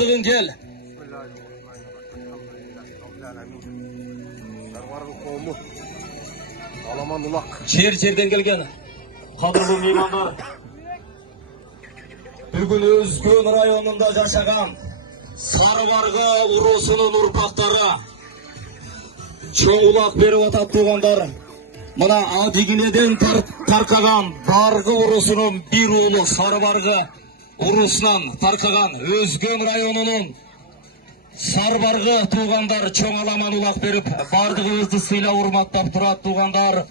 бардығын кел. Жер-жерден келген қадірлі меймандар, бүгін Өзгөн районында жашаған Сарыбарғы урусунун урпактары чоңулак берип атат туғандар. Мына Адигинеден таркаган Баргы урусунун бир уулу Сарыбарғы урусунан таркаган Өзгөн районунун Сарыбарғы туғандар чоң аламан улак берип бардыгыбызды сыйлап урматтап турат туғандар.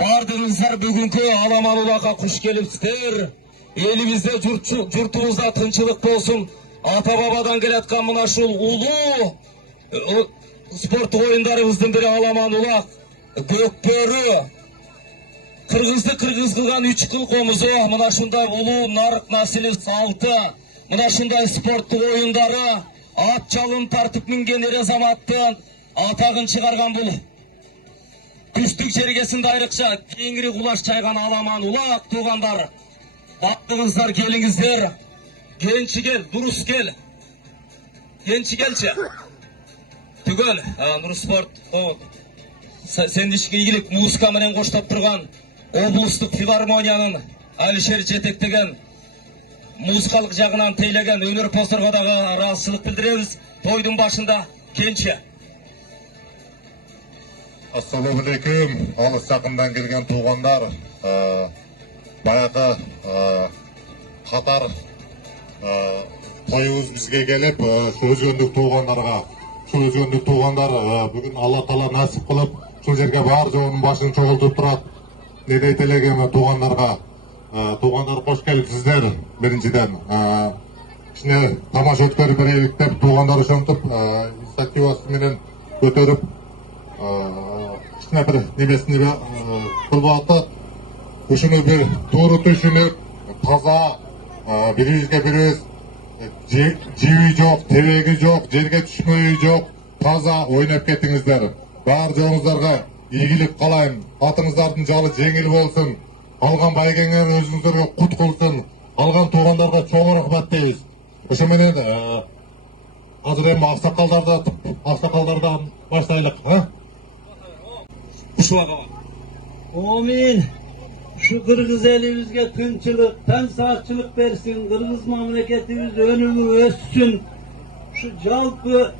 Бардыңыздар бүгүнкү аламан улакка куш келипсиздер. Элибизде журтубузда тынчылык болсун. Ата бабадан келаткан мына ушул улуу спорттук оюндарыбыздын бири аламан улак көкбөрү. Кыргызды кыргыз кылган 3 кыл комузу мына ушундай улуу нарык насили салты, мына ушундай спорттук оюндары ат жалын тартып минген эр азаматтын атагын чыгарган бул күздүк жергесинде айрыкча кеңири кулаш чайган аламан улак туугандар. Бактыңыздар, келиңиздер. Кенчи кел, дурус кел. Кенчи келчи. Түгөл, Нурспорт, сендишке ийгилик музыка менен коштоп турган облустук филармониянын Алишер жетектеген музыкалык жагынан тейлеген өнөрпоздорго дагы ыраазычылык билдиребиз. Тойдун башында Кенчи. Ассаламу алейкум, алыс жакындан келген туугандар. Баягы катар тойубуз бизге келип, өзгөндүк туугандар бүгүн Алла Таала насип кылып, ушул жерге бар жоонун башын чогултуп турат. Не дейт элегем туугандарга. Туугандар кош келипсиздер. Биринчиден, кичине тамаша өткөрүп берелик деп туугандар ошентип, инициативасы менен көтөрүп, кичине бир немесин кылып атат. Ушуну бир тууру түшүнүп, таза, бирибизге бирибиз жиби жок, тебеги жок, жерге түшмөйү жок, таза ойноп кетиңиздер. Бар жоңуздарга ийгилик каалайм. Атыңыздардын жалы жеңил болсун. Алган байгеңер өзүңүздөргө кут кылсын. Алган туугандарга чоң рахмат дейбиз. Ошо менен азыр эми аксакалдардан баштайлык. Amin. Şu Kırgız elimizge tınçılık, sağçılık versin. Kırgız memleketimiz önümü össün. Şu jalpı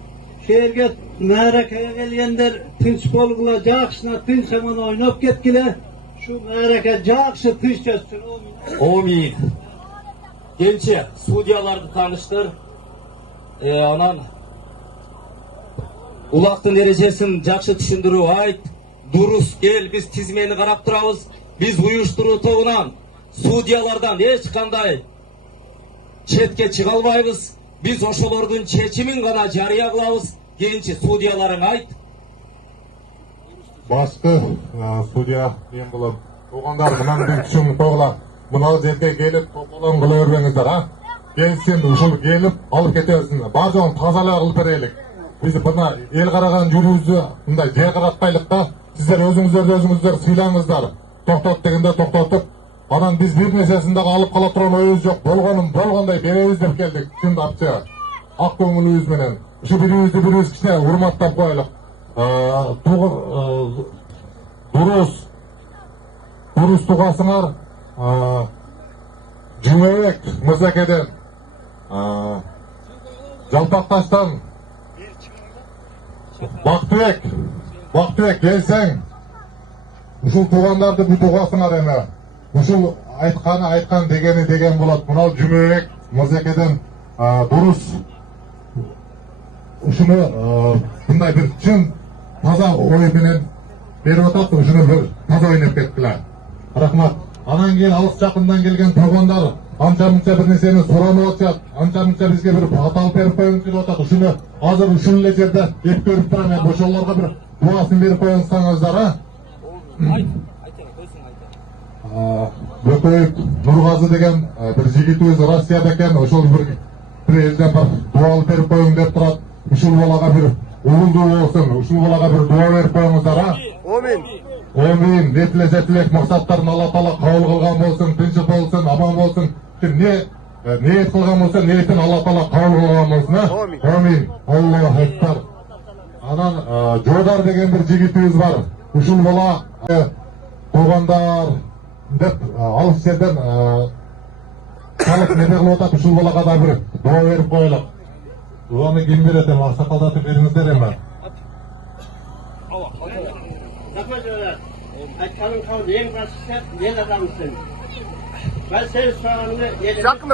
şehirge merakaya gelyenler tınç bolgula jakşına tınç hemen oynap ketkile. Şu meraka jakşı tınç össün. Amin. Gençi, судьяларды tanıştır. Anan ulaktın erежесин jakşı түшүндүрүп ayt. Durus gel, biz tizmeni karap turabız. Biz uyuşturуу тобунан, судьялардан эч кандай четке чыга албайбыз. Biz ошолордун чечимин гана жарыя кылабыз. Кийинчи судьяларың айт. Башкы судья мен болом. Туугандар мынандын күчүн тогула. Мына жерге келип тополон кыла бербеңиздер, Келсин ушул келип алып кетебиз. Бар жоон тазалаа кылып берелик. Биз мына эл караган жүрүүбүздү мындай жер каратпайлык да. Сиздер өзүңүздөр сыйлаңыздар. Токтот дегенде токтотуп, анан биз бир нерсесин дагы алып кала турган оюбуз жок. Болгондой беребиз деп келдик. Чындапчы. Ак көңүлүбүз менен. Ушу бирибизди бирибиз кичине урматтап коелук. Дурус тугасыңар. Жумебек Мырзакеден, Жалпакташтан Бактыбек келсең, ушул туугандарды бүт угасыңар эми. Ушул айткан деген болот. Мына Жумебек Мырзакеден дурус ушуну мындай бир чын таза ой менен берип атат. Ушуну бир таза ойноп кеткиле. Рахмат. Анан кийин алыс жакындан келген туугандар анча-мынча бир нерсени суранып атышат. Анча-мынча бизге бир аталып берип коюңуз деп атат. Ушуну азыр ушул эле жерде эткөрүп турам. Эми ошолорго бир дуасын берип коюңуздар, Бөкөйүп Нургазы деген бир жигитибиз Россияда экен. Ошол бир элден дуа берип коюң деп турат. Ушул балага бир улундуу болсун. Ушул балага бир дуа берип коюңуздар, Amin. Netile maksattарын Алла Таала кабыл кылган болсун, тынчык болсун, аман болсун. Ne Niyet kılgan olsa niyetin Allah Taala kabul kılgan olsun. Amin. Amin. Allahu Ekber. Anan Jodar деген bir jigitimiz var. Ушул бала тугандар деп алыс жерден халық не кылып атат, ушул балага да бир дуа берип коелук. Дуаны ким берет эми? Аксакалдатып бериңиздер эми. Айтқаның қалды, ең басшысы ел адамсың. Ben senin sağlığını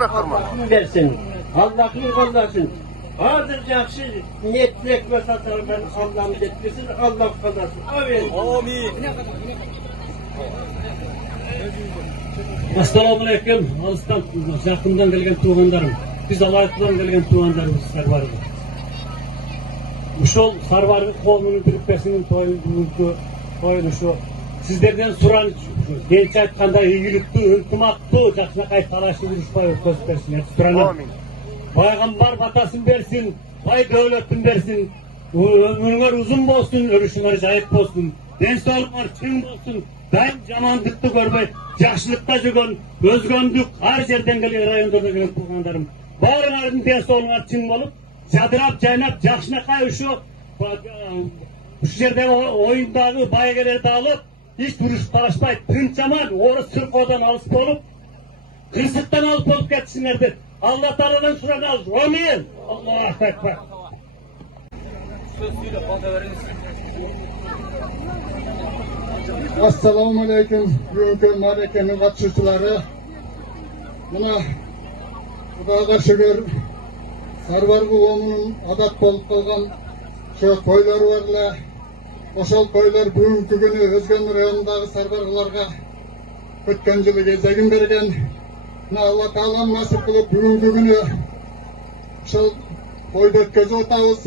Allah'ın versin. Allah'ın kollasın. Hazır жақсы niyetlek ve satarlar Allah'ın etmesin, Allah kazansın. Amin. Assalamu alaikum. Alıstan, yakından gelgen tuğanlarım. Biz Allah'tan gelgen tuğanlarımız Sarvargı. Uşol Sarvargı kolunu birikmesinin toyunu şu. Sizlerden soran genç aytқанда игілікті, ынтымақты, жақсына қай талашты жүрішпай өткізіп берсін. Сұранам. Пайғамбар батасын берсін, бай дәулетін берсін. Ömrüңер uzun болсын, өрішіңер жайып болсын. Денсаулығыңар чың болсын. Ben жамандықты көрбей, жақсылықта жүрген, өзгөндік, ар жерден келген райондарда келген туғандарым. Бәріңердің денсаулығыңар чың болып, жадырап, жайнап, жақсына қай үш жердегі ойындағы байгелерді алып, hiç vuruş taşmayıp, tınçaman, orası Sırko'dan alıp olup, kırsıktan alıp olup geçsinlerdir. Allah Teala'dan şuran al, amin. Allahu Ekber. Assalamu alaikum, bugünkü marekenin katışçıları. Buna Xudoga şükür, Sarvargı oğlunun adat bolup kalgan şu koyları varla. Oşal koylar бүгүнкү күнү Өзгөн районундагы сарбаргыларга өткөн жылы кезегин берген. Алла Таалам насип кылып бүгүнкү күнү ошол койду өткөзүп атабыз.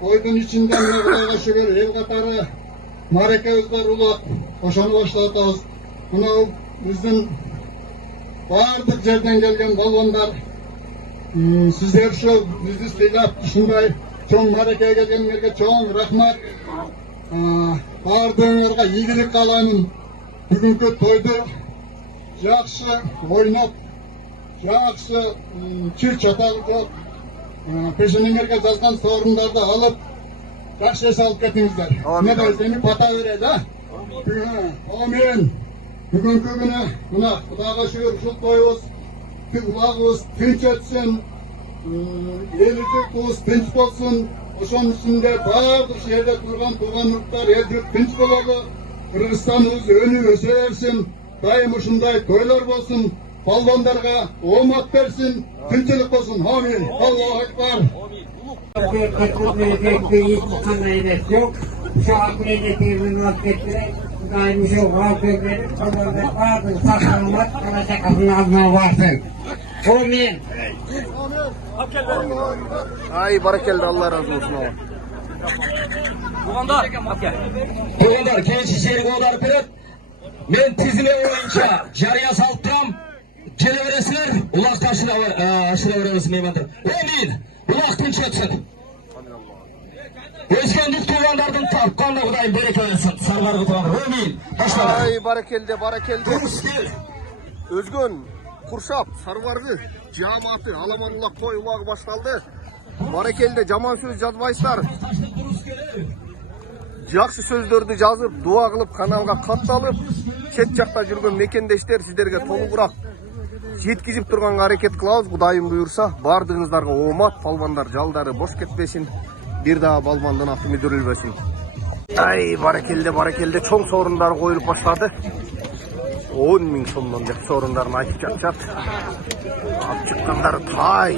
Койдун ичинде Кудайга шүгүр эл катары марекебиз бар улак. Ошону баштап атабыз. Мына биздин баардык жерден келген балбандар сиздер ушул бизди сыйлап ушундай чоң марекеге келгениңерге чоң рахмат. Бардыңырға игілік қалаймын. Бүгінгі тойды жақсы ойнап, жақсы чыр чатағы жоқ, пешенеңерге жазған сорындарды алып, жақсы салып кетіңіздер. Не дайсені бата өреді, Амин. Бүгінгі күні, мына Құдаға шүгір жыл тойыз, құлағыз тынч өтсін, елізік тынч болсын. Ошон içinde бардык жерде турган туган уктар элдик тынч болобу. Кыргызстаныбыз өнүп өсө берсин. Дайым ушундай тойлор болсун. Балбандарга оомат берсин. Тынчылык болсун. Амин. Аллаху акбар. Amin. Ay barakeldi, Allah razı olsun oğlum. Туғандар, келші жерге аударып береді. Мен тізіле ойынша жария салып тұрам. Келе бересілер, ұлақты ашыра береміз меймандар. Амин. Ұлақ тынч өтсін. Өзгендік туғандардың тапқанда Құдайым береке берсін. Сарбарғы туғандар. Амин. Başlayalım. Ay barakeldi. Дұрыс кел. Özgün, Kurşap, Sarvargı, Cemaati, Alamanullah toy ulağı başlandı. Barakeldi, jaman söz жазбайсыздар. Жақсы сөздөрдү жазып, дуа кылып, каналга катталып, чет жакта жүргөн мекендештер сиздерге толугураак жеткизип турганга аракет кылабыз. Кудайым буйрса, бардыгыңыздарга оомат, балбандар жалдары бош кетпесин, бир дагы балбандын аты мүдүрүлбөсүн. Ай, баракелде, чоң сорундар коюлуп баштады. 10 000 сомдон деп сорундарын айтып жатышат. Алып чыккандары тай.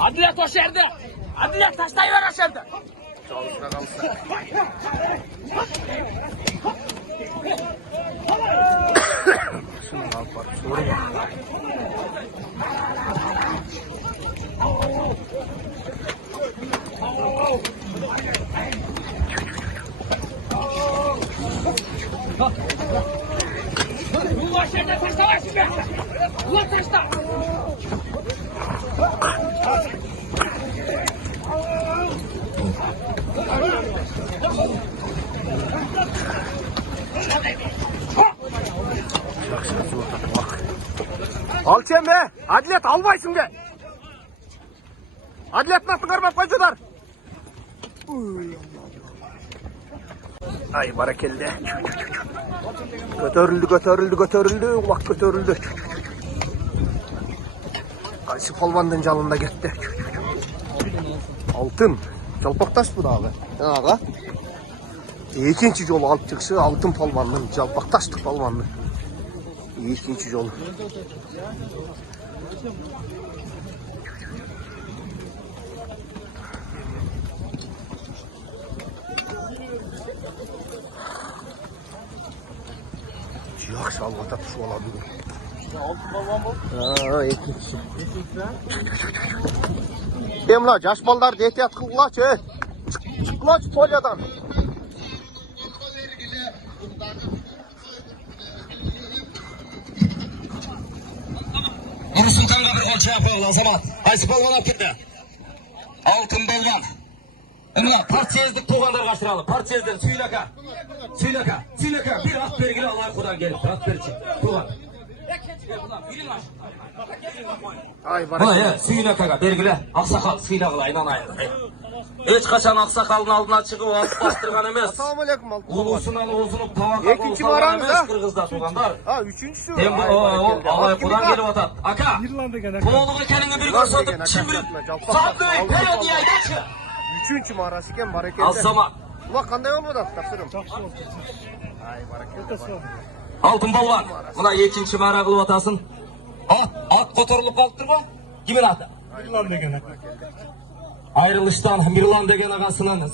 Adliya o şerde. Adliya taşlayıver o şerde. Çalışına kalsa. Şunu alıp bak. Sorun var. Ulan şerde taşla var şimdi. Ulan taşla. Алчем be. Adilet albaysın be. Adilet'in attın karmap koycular. Ay barakelde. Götörüldü. Ulak götörüldü. Kaysı palvanın canında gitti. Altın. Çalpaktaş bu da abi. Ne ağa? İkinci yolu alt çıkışı altın palvanın. Çalpaktaşlık palvanın. İkinci yolu. Yaxşı alvata tutuşu olabilir. Haa, ikinci. Emla, yaş ballar ehtiyat kılgılaç, çıkılaç polyadan. Nuri Sultan'ga bir gol cevap oldu Azamat. Qaysı balvan alып kirdi. Altın balvan. Emla, partiyezdik tuğanlar kaçıralım. Partiyezden Süylaka. Bir at bergili Allah kudan gelip. At berçi. Tuğan. Ay Buna ya Süylaka'ga bergili. Aksakal Süylaka'la aynan ayın. Hiç kaçan aksakalın aldına çıkıp alıp bastırgan emez. Assalamu alaikum altın balvan. Ulusundan uzunup tavaka İkinci salgan varanız emez ha? Kırgızda tuğanlar. Ha, üçüncüsü. Hem bu Allah kudan gelip atat. Aka. Tuğalığı kendine bir görsatıp çimrip. Saat döyüp period diye geçiyor. Üçüncü mağarası iken barakelde. Asama. Ulan kanday olmadı taksırım. Ay barakelde. Altın balvan. Buna ikinci mağara kılıp atasın. At kotorulup kalıp durma. Kimin atı? Ayrılıştan Mirlan degen agasının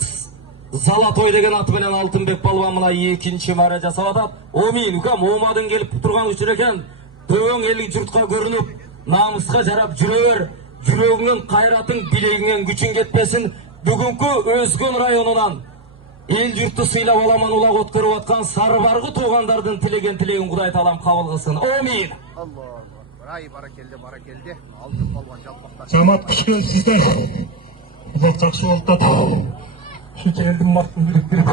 Zalatoy degen atı bilen Altınbek balvan buna ikinci mağara jasap atat. Omin ukam omadın gelip turgan üçür eken. Töön eli jurtka görünüp namuska jarap jüreber. Yüreğinin kayratın bileğinin güçün ketmesin. Bugünkü Özgün rayonundan el yurttu sıylap alaman ulak ötkөрüp atkan Sarıbargı tuğandardın tilegen tilegen Kuday talam kabul kılsın. Amin. Allah Allah. Ay barakelde. Altın balvan çalpaktaş. Жамаат күч келип сиздер улак жакшы болуп атат. Ушунча элдин бактын бириктирип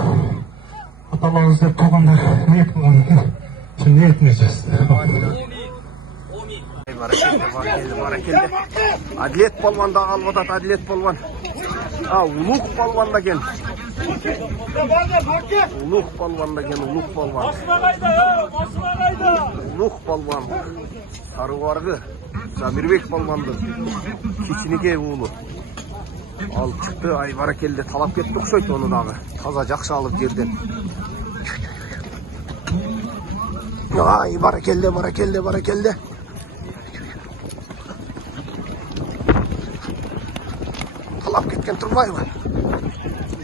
аталарыбыз деп туугандар ниет кылган ошо ниетине жазды. Barakelde. Adilet balvan da alvadat Adilet balvan. Ha, uluk balvan da gel. Uluk balvan. Uluk balvan. Sarıvargı. Zamirbek balvandı. Kiçinike uğulu. Al çıktı ay barakelde talap kettik şöyle onu dağı. Taza jakşı alıp yerden. Ay barakelde. Talap ketken turmay var.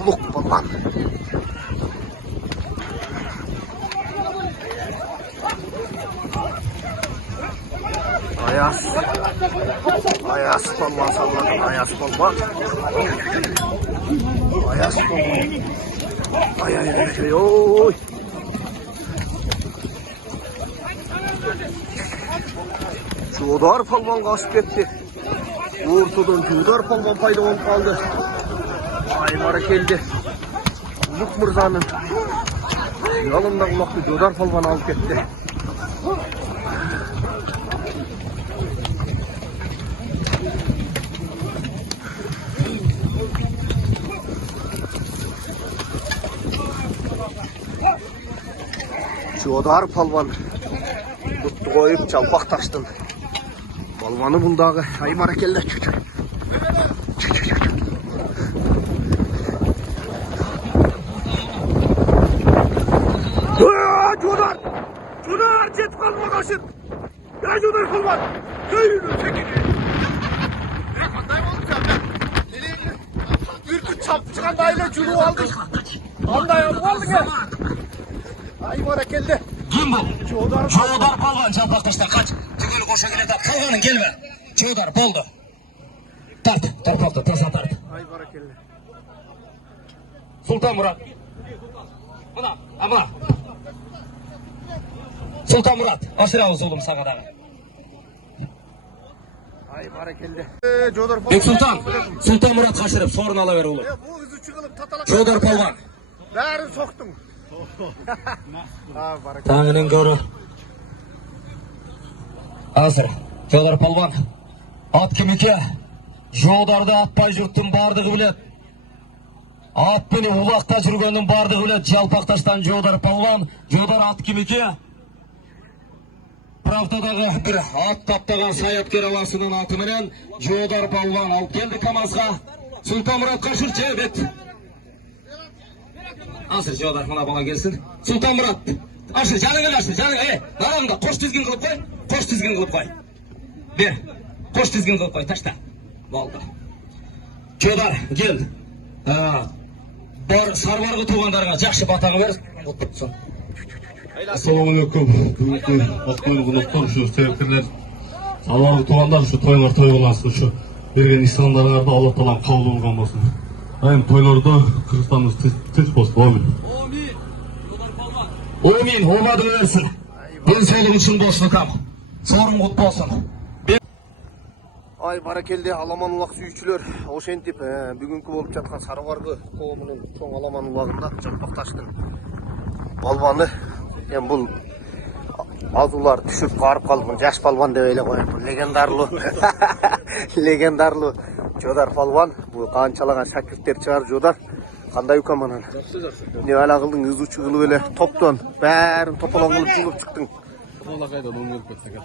Uluk balvan. Ayas balvan salladım. Ayas balvan. Ay. Oy. Çuğdar balvan kaçıp gitti. Ortadan Çuğdar balvan payda olup kaldı. Ay barakelde. Uluk Mırza'nın yanında kulaklı Çuğdar balvan alıp gitti. Çuğdar palvan tuttu koyup çalpak taştın. Palvanı bundağı ay barakelde çocuk. Çuğdar jet kalma kaşın. Ya Çuğdar palvan. Köyünü çekini. Kanday olacağım ben. Ürküt çapı çıkan dayıyla çuğduğu aldık. Kanday aldın ya. Ay barakelde. Kim bu? Çuğdar balvan çalpaktaştan kaç. Tükülü koşa gele tap. Kalganın gelme. Çuğdar boldu. Tart. Tasa tart. Ay barakelle. Sultan Murat. Buna. Sultan Murat. Aşırı ağız oğlum sana da. Ay barakelle. Çuğdar palvan. Bek Sultan Murat kaçırıp sorun alıver oğlum. Bu hızı çıkılıp tatalak. Çuğdar palvan. Bärin soktun. Таңының көрі. Азыр, Жолдар Палван. Ат кемеке. Жолдарды атпай жұрттың бардығы білет. Ат пені улақта жүргеннің бардығы білет. Жалпақташтан Жолдар Палван. Жолдар ат кемеке. Правдадағы бір ат таптаған саяткер аласының атыменен Жолдар Палван алып келді КамАЗға. Сұлтанмұратқа жүрте бет. Асыр Жолдар мына бала келсін. Сұлтанмұрат. Ашыр, жаныңын ашыр, жаның. Нарағында қош тізгін қылып қой. Қош тізгін қылып қой. Бер. Қош тізгін қылып қой. Ташта. Болды. Жолдар, кел. Бар сарбарғы туғандарға жақшы батаңы бер. Құттықтың. Ассалаумағалейкум. Бүгінгі Ақмойлы қонақтар, şu себепкерлер, сарбарғы туғандар, şu тойлар той боласын, şu берген исламдарға Алла Тағала қабыл болған болсын. Ayın toylarda Kırgızistan'ımız tez postu. Amin. Amin. Olmadı versin. Ben solun için boşlukam. Sorun kutlu olsun. Ay barakelde Аламан улак сүйүүчүлөр, ошентип бүгүнкү болуп жаткан Сарыбаргы коомунун чоң Аламан улагында Жалпакташтын балбаны, эми бул азуулар түшүп карып калдым, жаш балбан деп эле коет. Легендарлуу Жолдар Палван, бул канчалаган шакирттер чыгар Жолдар. Кандай укам анан? Не ала кылдың, ызучу кылып эле топтон баарын тополоң кылып чыгып чыктың. Бала кайда оңгоп кетсек.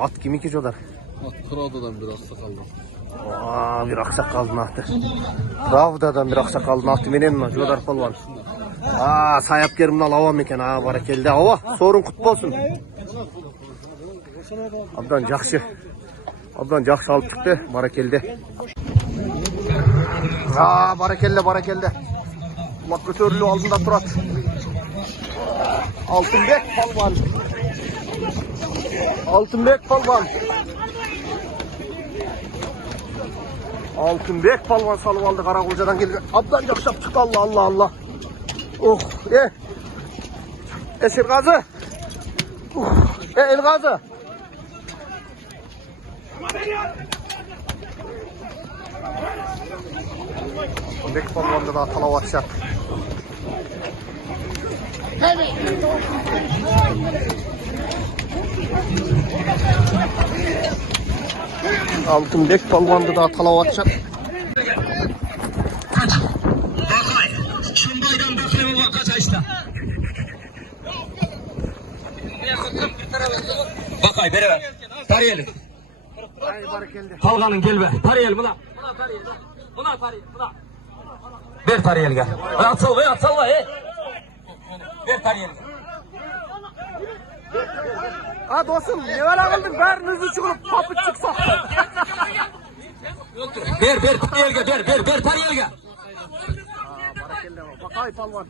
Ат кимики Жолдар? Правдадан bir аксакалды. Bir аксакалдын аты. Правдадан bir аксакалдын аты менен Жолдар Палван. Саяпкер мына лавам экен, баракелде. Ооба, сорун кут болсун. Абдан жакшы алып чыкты, баракелде. Баракелде. Улак көтөрүлүү алдында турат. Алтынбек Палван салып алды, Каракулжадан келген. Абдан жакшап чыкты, алла. Сергазы. Элгазы. Бек Палванды да талап атышат. Алтынбек Палванды да талап атышат. Bakay. Şunbaydan bakayım ulan kaç ayışta. Bakay beraber. Tarayalım. Ay barakelde. Kalganın gel be. Tarayalım buna. Buna tarayalım. Ver tarayalım gel. Atsal be. Ver tarayalım. Dostum, ne var ağıldın? Bärinizi çıkılıp kapı çıksak. Ver tarayalım gel. Ver tarayalım gel. Barakelde. Bakay Pалван.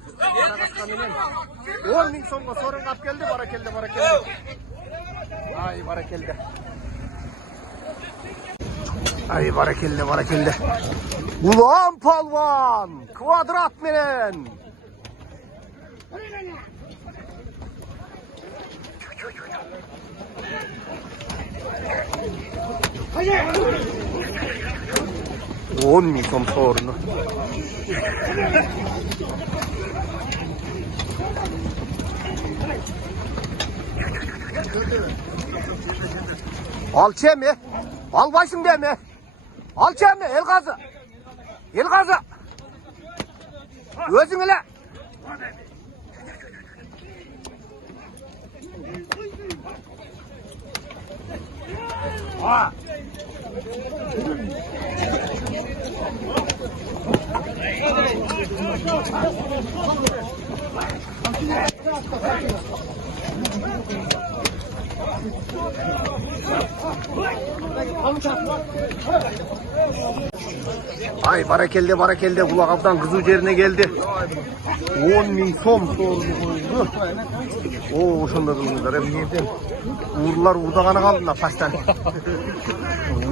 10.000 so'mga so'rin qap keldi. Barakelde. Ay barakelde. Ulan Pалван! Kvadrat menen! On ming so'm so'rini. Al çemi, al başım deme. Al çemi, Elgazı. Özün ele. Ay barakelde bulak abdan kızıl yerine geldi. 10.000 so'm so'runu koydu. Oşonda kılmışlar hep yerden. Uğurlar uğdağana kaldı da paştan.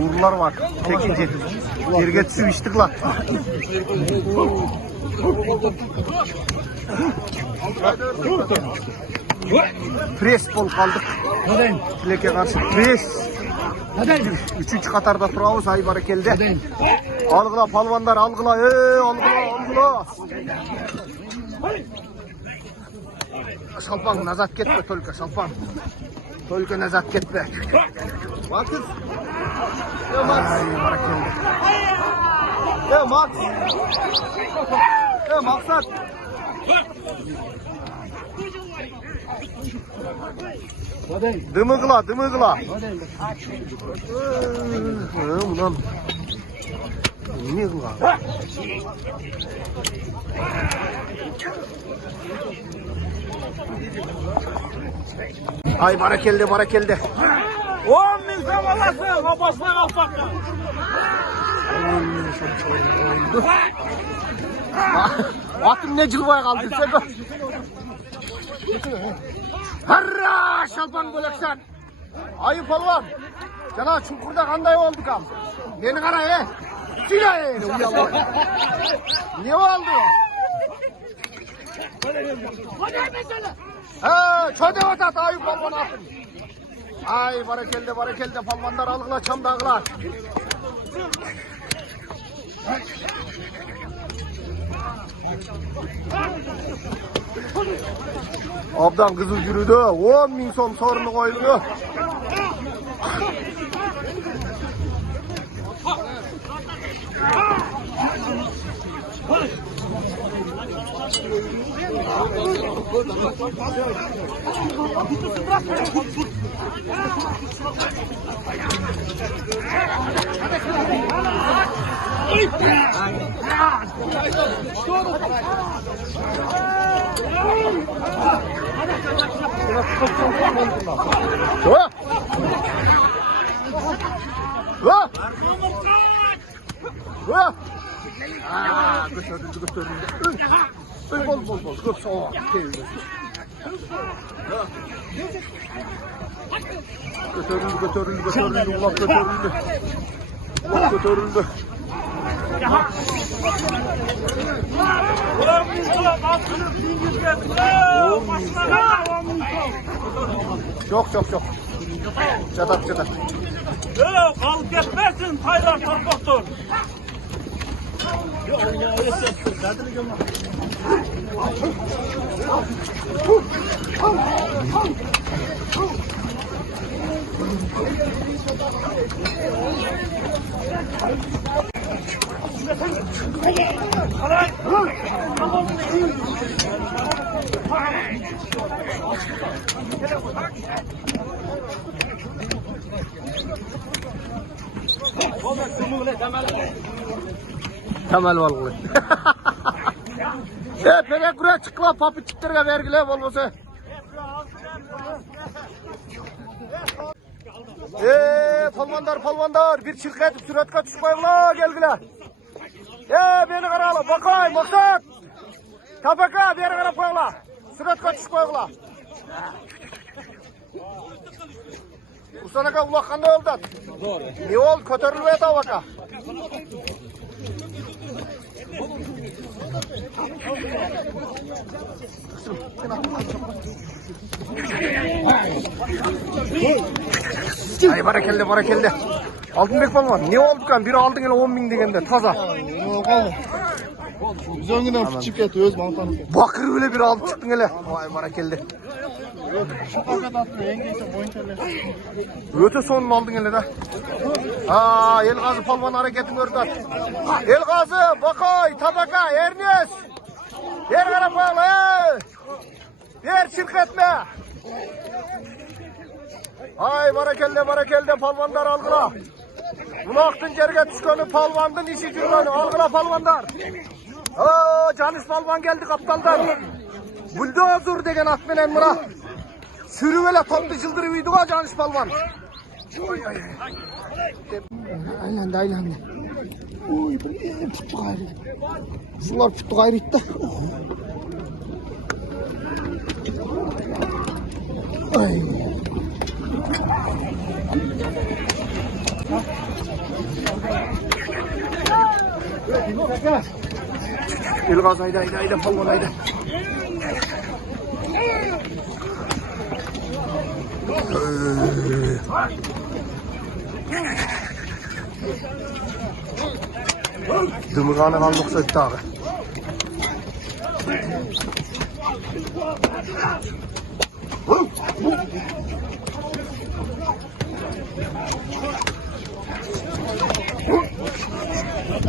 Uğurlar var. Tekince. Yerge түсіп içtikler. Pres bol kaldık. Tilek'e karşı pres. Üçüncü Katar'da turabız ay barakelde. Algıla Palvanlar, algıla. Şalpan nazat ketme Tolka şalpan. Tolka nazat ketme. Vakit. Ay barakallah. Max. Maksat. Dımıgla. Ulan. Ne kıla? Ay barakelde. 10.000 savalasın, babasına kalpak. Atım ne cılvaya kaldı sen gör. Harra şalpan böleksen. Ayı palvan. Sana çukurda kanday olduk am. Beni kara Silahı uyalım. Ne oldu? Çöde otat ayı palvan atın. Ay barakelde palvanlar alıkla çam dağılar. Abdan kızıl yürüdü. 10.000 so'm sorunu koyuluyor. Bol. Çok soğuk. Götürüldü. Ulak götürüldü. Çok. Çatat. Kalk etmesin, Haydar Tarpak'tır. Temel vallahi. Perek buraya çıkla papiçiklerine vergile olmasa. Palvandar bir çirk edip süratke düşmayla gelgiler. Beni karala bakay maksat. Tapaka beni karap koyla. Süratke düşmayla. Usanaka ulakanda oldu. Ne oldu kötörülmeye tavaka. Ay barakelde. Altınbek palvan ne oldu kan? Biri aldın hele 10.000 degende taza. Biz öngünden küçük ketdi öz mantan. Bakır bile bir aldı çıktın hele. Vay barakelde. Şu paket attı engeyse boyun terler. Öte sonunu aldın hele de. Elgazı palvan hareketini gördü. Elgazı, Bakay, Tabaka, Ernest. Ver karapalı. Ver şirketme. Ay barakelde palvandar algıla. Uloqdin jerga tushgani palvandın işi jurgani algıla palvandar. Canis palvan geldi kaptaldan. Buldozer degen at menen mına. Sürüp ele toptu jıldırıp uyduga Canis palvan. Aylandı. Oy bir puttu gayrı. Şular puttu gayrı itti. Ay. Ilgaz hayda palvan hayda. Dımıgana kaldıksa dağı.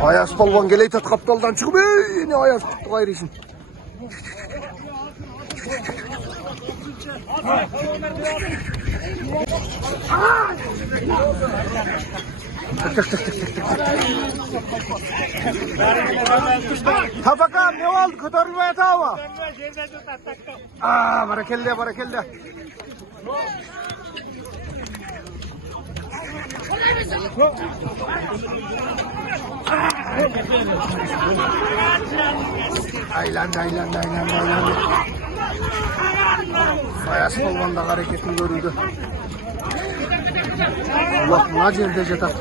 Ayas palvan geleytat kaptaldan çıkıp ne Ayas tuttu gayrı işin. Tabakam ne oldu? Kotorulmaya tava. Barakelle barakelle. Aylandı. Ayas palvanda hareketin görüldü. Allah buna yerde jatar.